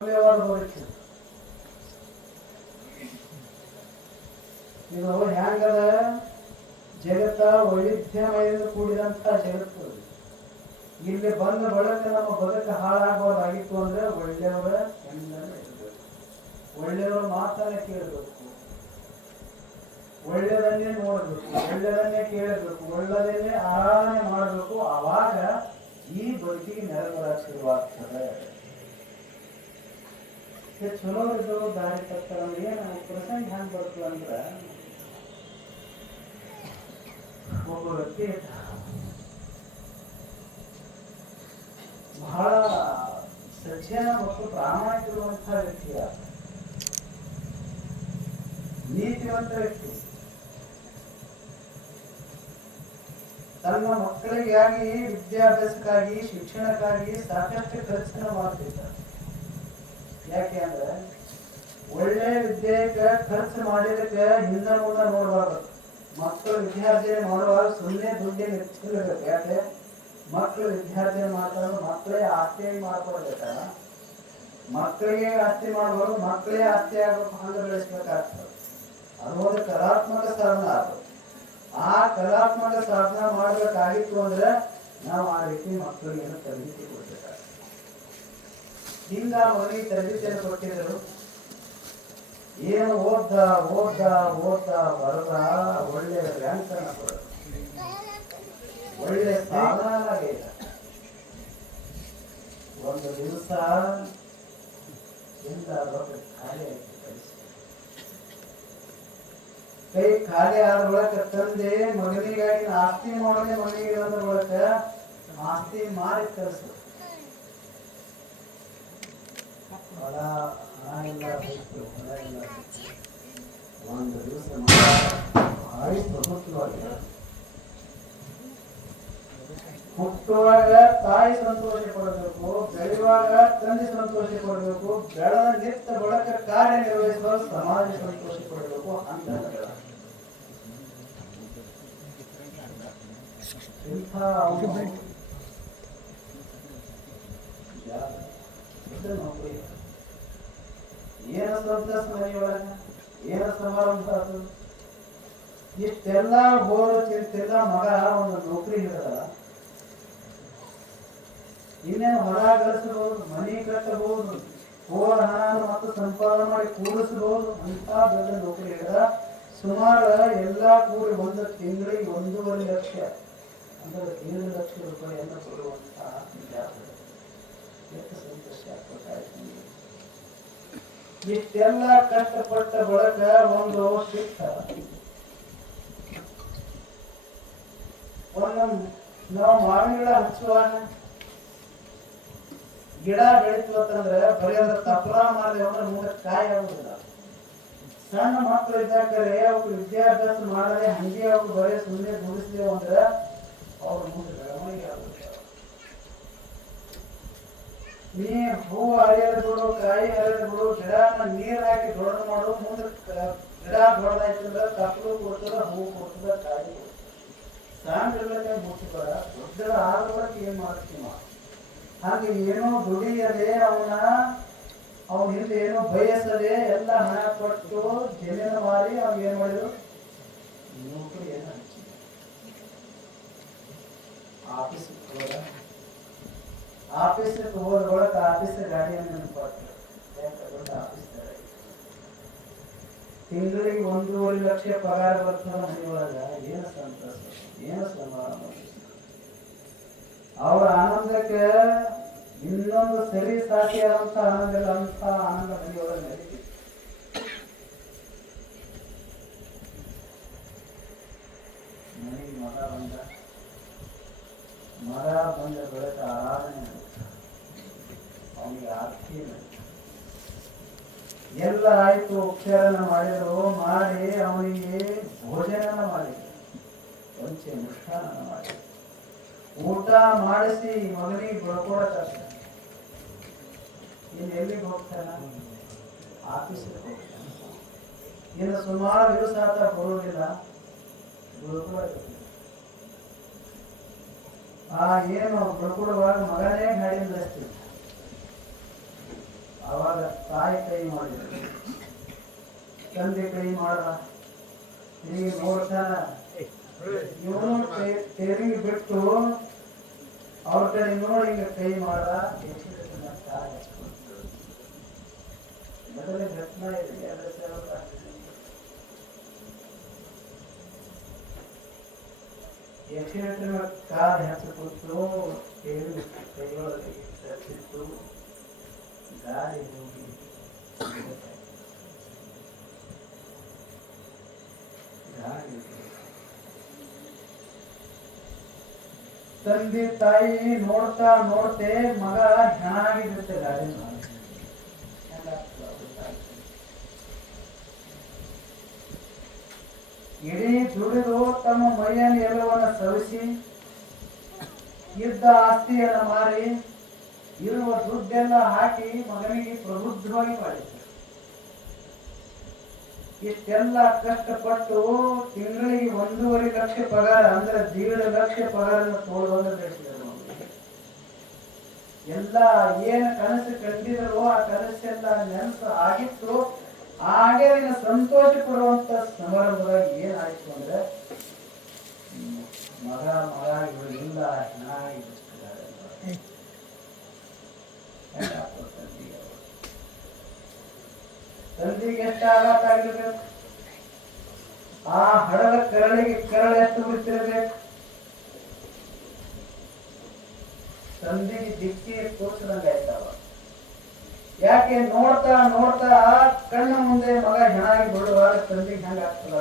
ಇದು ಹ್ಯಾಂಗದ ಜಗತ್ತ ವೈವಿಧ್ಯಮಯದಿಂದ ಕೂಡಿದಂತ ಜಗತ್ತು. ಇಲ್ಲಿ ಬಂದ ಬಳಕ ನಮ್ಮ ಬದುಕು ಹಾಳಾಗಬಾರ್ದಾಗಿತ್ತು ಅಂದ್ರೆ ಒಳ್ಳೆಯವರ ಹೆಣ್ಣನ್ನು ಇರಬೇಕು, ಒಳ್ಳೆಯವರ ಮಾತನ್ನ ಕೇಳಬೇಕು, ಒಳ್ಳೆಯದನ್ನೇ ನೋಡಬೇಕು, ಒಳ್ಳೆಯದನ್ನೇ ಕೇಳಬೇಕು, ಒಳ್ಳೆಯದನ್ನೇ ಆರಾಧನೆ ಮಾಡಬೇಕು. ಆವಾಗ ಈ ಬದುಕಿಗೆ ನೆರವೇರಕ್ಕೆ ಶುರುವಾಗ್ತದೆ. ಚಲೋ ಇದ್ದವರು ದಾರಿ ತಪ್ಪಾರ ಏನು ಪ್ರಸಂಗ ಹ್ಯಾಂಗ ಬರ್ತದ ಅಂದ್ರ, ಒಬ್ಬ ವ್ಯಕ್ತಿ ಬಹಳ ಸಜ್ಜನ ಮತ್ತು ಪ್ರಾಮಾಣಿಕರುವಂತಹ ವ್ಯಕ್ತಿಯ, ನೀತಿವಂತ ವ್ಯಕ್ತಿ. ತನ್ನ ಮಕ್ಕಳಿಗಾಗಿ, ವಿದ್ಯಾಭ್ಯಾಸಕ್ಕಾಗಿ, ಶಿಕ್ಷಣಕ್ಕಾಗಿ ಸಾಕಷ್ಟು ಖರ್ಚನ್ನ ಮಾಡ್ತಿದ್ದ. ಯಾಕೆ ಅಂದ್ರೆ ಒಳ್ಳೆ ವಿದ್ಯೆಗೆ ಖರ್ಚು ಮಾಡಿದಕ್ಕೆ ಹಿಂದ ಮುಂದೆ ನೋಡಬಾರ್ದು. ಮಕ್ಕಳು ವಿದ್ಯಾರ್ಥಿಯನ್ನು ಮಾಡುವಾಗ ಸುಮ್ಮನೆ ದುಡ್ಡಿನ ಹೆಚ್ಚಿರಬೇಕು. ಯಾಕೆ ಮಕ್ಕಳು ವಿದ್ಯಾರ್ಥಿಯನ್ನು ಮಾಡ್ತಾರೆ, ಮಕ್ಕಳೇ ಆಸ್ತಿಯಾಗಿ ಮಾಡ್ಕೊಡ್ಬೇಕಲ್ಲ. ಮಕ್ಕಳಿಗೆ ಆಸ್ತಿ ಮಾಡಬಾರ್ದು, ಮಕ್ಕಳೇ ಆಸ್ತಿ ಆಗಬೇಕು, ಹಂಗೆ ಬೆಳೆಸ್ಬೇಕಾಗ್ತದೆ. ಅದು ಒಂದು ಕಲಾತ್ಮಕ ಸಾಧನ. ಅದು ಆ ಕಲಾತ್ಮಕ ಸಾಧನ ಮಾಡಬೇಕಾಗಿತ್ತು ಅಂದ್ರೆ ನಾವು ಆ ರೀತಿ ಮಕ್ಕಳಿಗೆ ತರಬೇತಿ ಕೊಡ್ಬೇಕಾಗ್ತದೆ. ಹಿಂಗ ಮಗನಿಗೆ ತರಬೇತಿಯನ್ನು ಕೊಟ್ಟಿದ್ರು. ಏನು ಓದ್ದ ಓದ್ದ ಓದ್ದ ಬರದ ಒಳ್ಳೆ ರ್ಯಾಂಕ್ ಅನ್ನ ಕೊಡೋದು, ಒಳ್ಳೆ ಸಾಧನ. ಒಂದು ದಿವಸ ಖಾಲಿ ಆಯ್ತು, ಕೈ ಖಾಲಿ ಆದ ಒಳಕ ತಂದೆ ಮಗನಿಗಾಗಿ ಆಸ್ತಿ ಮಾಡೋದೇ ಮಗನಿಗೆ ಇರೋದ್ರ ಒಳಕ ಆಸ್ತಿ ಮಾರಿ ಕಳಿಸು. ಹೊಲ ಹಣ ಇಲ್ಲ, ಹೊಲ ಇಲ್ಲ. ಒಂದು ದಿವಸ ಭಾರಿ ಪ್ರಮುಖವಾಗಿ ಹುಟ್ಟುವಾಗ ತಾಯಿ ಸಂತೋಷ ಪಡಬೇಕು, ಬೆಳೆಯುವಾಗ ತಂದೆ ಸಂತೋಷ ಪಡಬೇಕು, ಬೆಳೆದ ನಿತ್ಯ ಬಳಕ ಕಾರ್ಯನಿರ್ವಹಿಸುವ ಸಮಾಜ ಸಂತೋಷ ಪಡಬೇಕು ಅಂತ ಏನ ಸಂತಸ ಮನೆಯೊಳಗ, ಏನ ಸಮಾರಂಭ ಅದು. ಇಷ್ಟೆಲ್ಲ ಬೋರು ಚಿಂತೆಲ್ಲ ಮಗ ಒಂದು ನೌಕರಿ ಹಿಡಿದಲ್ಲ, ಇನ್ನೇನು ಹೊರ ಗಳಿಸಬಹುದು, ಮನೆ ಕಟ್ಟಬಹುದು, ಹೋದ ಹಣ ಮತ್ತು ಸಂಪಾದನೆ ಮಾಡಿ ಕೂಡಿಸಬಹುದು ಅಂತ ದೊಡ್ಡ ನೌಕರಿ ಹಿಡಿದ. ಸುಮಾರು ಎಲ್ಲಾ ಕೂಡಿ ಒಂದು ತಿಂಗಳಿಗೆ 1.5 ಲಕ್ಷ ಅಂದ್ರೆ 7 ಲಕ್ಷ ರೂಪಾಯಿಯನ್ನು ಕೊಡುವಂತಹ ಎಷ್ಟು ಸಂತೋಷ ಆಗ್ಬೇಕಾಯ್ತು. ಇಷ್ಟೆಲ್ಲ ಕಷ್ಟಪಟ್ಟ ಬಳಕ ಒಂದು ಸಿಕ್ಕ ನಾವು ಮಾವಿನ ಗಿಡ ಹಚ್ಚುವಾಗ ಗಿಡ ಬೆಳೀತು ಅಂತಂದ್ರೆ ಬರೀ ಅದ್ರ ತಪ್ಪಲ ಮಾಡಿದೆ ಅಂದ್ರೆ ಮುಂದೆ ಕಾಯಿ ಆಗುದಿಲ್ಲ. ಸಣ್ಣ ಮಕ್ಕಳು ಇದ್ದಾಕರೆ ಅವ್ರು ವಿದ್ಯಾಭ್ಯಾಸ ಮಾಡದೆ ಹಂಗೆ ಅವ್ರು ಬರೀ ಸುಮ್ಮನೆ ದುಡಿಸಿದೆವು ಅಂದ್ರೆ ಅವ್ರ ಮುಂದೆ ಬೆಳವಣಿಗೆ ಆಗುದಿಲ್ಲ. ನೀ ಹೂ ಹರಿಯದ ಬಿಡು, ಕಾಯಿ ಹರಿಯದ ಬಿಡು, ಗಿಡನ ನೀರ್ ಹಾಕಿ ದೊಡ್ಡ ಮಾಡು. ಮುಂದೆ ಗಿಡ ದೊಡ್ಡದಾಯ್ತಂದ್ರೆ ತಪ್ಪಲು ಕೊಡ್ತದ, ಹೂ ಕೊಡ್ತದ, ಕಾಯಿ ಕೊಡ್ತದ. ಸಣ್ಣ ಮುಟ್ಟಿಬಾರ, ದೊಡ್ಡ ಆಗೋದಕ್ಕೆ ಏನ್ ಮಾಡ್ತೀವಿ. ಹಾಗೆ ಏನೋ ದುಡಿಯದೆ ಅವನ ಹಿಂದೆ ಏನೋ ಬಯಸದೆ ಎಲ್ಲ ಹಣ ಕೊಟ್ಟು ಜಮೀನು ಮಾರಿ ಅವ್ನು ಏನ್ ಮಾಡಿದ್ರು, ನೌಕರಿ ಏನು ಹಚ್ಚಿ ಆಫೀಸ್ಗೆ ಹೋದ ಒಳಕ ಆಫೀಸ್ ಗಾಡಿಯನ್ನು ಕೊಟ್ಟು ದೊಡ್ಡ ಆಫೀಸ್ ತಿಂಗಳಿಗೆ 1.5 ಲಕ್ಷ ಪಗಾರ ಬರ್ತದ. ಮನೆಯೊಳಗ ಏನು ಸಂತೋಷ, ಏನು ಸಮಾಧಾನ. ಅವರ ಆನಂದಕ್ಕೆ ಇನ್ನೊಂದು ಸರಿ ಸಾಟಿಯಾದಂತ ಆನಂದ ಇಲ್ಲ, ಅಂತ ಆನಂದ ಮನೆಯೊಳಗೆ ನಡೀತಿ. ಮನೆಗೆ ಮಗ ಬಂದ ಬೆಳಕ ಆರಾಧನೆ ಅವನಿಗೆ ಆರ್ತಿ ಎಲ್ಲ ಆಯ್ತು. ಉಪಚಾರನ ಮಾಡಿದ್ರು, ಮಾಡಿ ಅವನಿಗೆ ಭೋಜನ ಮಾಡಿದ್ರು, ಕೊಂಚೆ ಮುಷ್ಟಾನ ಮಾಡಿ ಊಟ ಮಾಡಿಸಿ ಮಗನಿಗೆ ಬಳ್ಕೊಡಕ ಇನ್ನು ಎಲ್ಲಿಗೆ ಹೋಗ್ತಾನ, ಆಫೀಸಿಗೆ ಹೋಗ್ತಾನ. ಇನ್ನು ಸುಮಾರು ದಿವಸ ಆತ ಬರುವುದಿಲ್ಲ, ಏನು ಬಳ್ಕೊಡುವಾಗ ಮಗನೇ ಗಾಡಿ ನಡೆಸ್ತೀವಿ. ಅವಾಗ ತಾಯಿ ಕೈ ಮಾಡಿದ್ರು, ತಂದೆ ಕೈ ಮಾಡ ಈಗ ನೋಡ್ತಾನ ಇವನು ತೆರಿಗೆ ಬಿಟ್ಟು ಅವ್ರ ಕಡೆ ನೋಡಿ ಹಿಂಗ ಕೈ ಮಾಡ ಮೊದಲೇ ಘಟನಾ ಇದೆ. 2000 ಆಕ್ಸಿಡೆಂಟ್ ಕಾರ್ ಹೆಚ್ಚು ಕೂತು ಕೈಯೊಳಗೆ ತಪ್ಪಿತ್ತು, ಗಾಡಿ ಹೋಗಿ ತಂದೆ ತಾಯಿ ನೋಡ್ತಾ ನೋಡ್ತೆ ಮಗ ಹೆಣಾಗಿರುತ್ತೆ ಗಾಡಿ. ಇಡೀ ದುಡಿದು ತಮ್ಮ ಮೈಯನ್ನು ಎಲ್ಲವನ್ನ ಸವಿಸಿ ಇದ್ದ ಆಸ್ತಿಯನ್ನು ಮಾರಿ ಇರುವ ದುಡ್ಡೆಲ್ಲ ಹಾಕಿ ಮಗನಿಗೆ ಪ್ರಬುದ್ಧವಾಗಿ ಮಾಡಿದ್ರು. ಇಷ್ಟೆಲ್ಲ ಕಷ್ಟಪಟ್ಟು ತಿಂಗಳಿಗೆ 1.5 ಲಕ್ಷ ಪಗಾರ ಅಂದ್ರೆ 1.5 ಲಕ್ಷ ಪಗಾರನ್ನು ತೋಳ್ಬಂದು ಬೆಳೆಸಿದ್ರು. ಎಲ್ಲ ಏನು ಕನಸು ಕಂಡಿದ್ರು ಆ ಕನಸೆಲ್ಲ ನೆನಸು ಆಗಿತ್ತು. ಹಾಗೆ ಸಂತೋಷ ಪಡುವಂತ ಸಮಾರಂಭದಾಗ ಏನಾಯ್ತು ಅಂದ್ರೆ ಮಗ ಇವರು ಇಲ್ಲ ಚೆನ್ನಾಗಿ ತಂದೆಗೆ ಎಷ್ಟು ಆಘಾತ ಆಗಿರ್ಬೇಕು, ಆ ಹಡದ ಕರಳಿಗೆ ಕರಳು ಎಷ್ಟು ಬಿಡ್ತಿರ್ಬೇಕು. ತಂದೆಗೆ ದಿಕ್ಕಿ ತೋರಿಸಿದಂಗ ಆಯ್ತಾವ. ಯಾಕೆ ನೋಡ್ತಾ ನೋಡ್ತಾ ಕಣ್ಣ ಮುಂದೆ ಮಗ ಹೆಣಾಗಿ ಬಿಡುವಾಗ ತಂದೆಗೆ ಹೆಂಗ ಆಗ್ತದ.